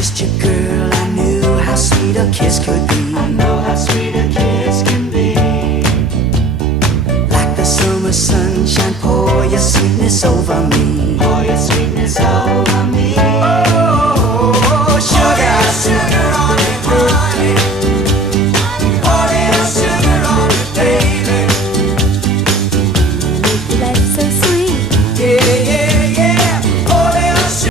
kissed you, girl, I knew how sweet a kiss could